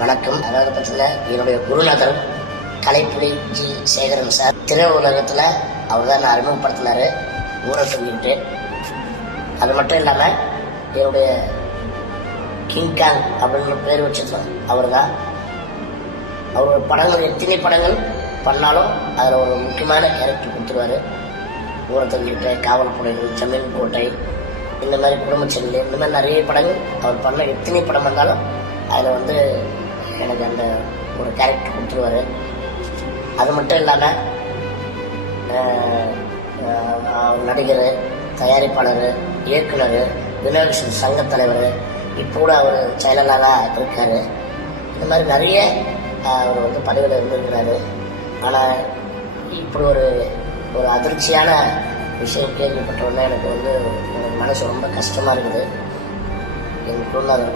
வணக்கம். அதாவது பார்த்தீங்கன்னா என்னுடைய குருநாதர் கலைப்புலி ஜி சேகரன் சார் திரையுலகத்தில் அவர் தான் அறிமுகப்படுத்தினார் ஊரை சொல்லிட்டு. அது மட்டும் இல்லாமல் என்னுடைய கிங்காங் அப்படின்னு பேர் வச்சிருந்தோம் அவர் தான். அவரோட படங்கள் எத்தனை படங்கள் பண்ணாலும் அதில் ஒரு முக்கியமான கேரக்டர் கொடுத்துருவார். ஊரை தங்கிட்டு, காவல் புனைகள், ஜமீன் கோட்டை, இந்த மாதிரி குடும்பச்செல்லு, இந்த மாதிரி நிறைய படங்கள் அவர் பண்ண எத்தனை படம் வந்தாலும் அதில் எனக்கு அந்த ஒரு கேரக்டர் கொடுத்துருவார். அது மட்டும் இல்லாமல் நடிகர், தயாரிப்பாளர், இயக்குனர், வினோகிஷன் சங்கத் தலைவர், இப்போ கூட அவர் செயலாளராக இருக்கார். இந்த மாதிரி நிறைய அவர் பதவியில் இருந்திருக்கிறாரு. ஆனால் இப்படி ஒரு அதிர்ச்சியான விஷயம் கேள்விப்பட்டோன்னா எனக்கு மனசு ரொம்ப கஷ்டமாக இருக்குது. எங்கள் குருநாதர்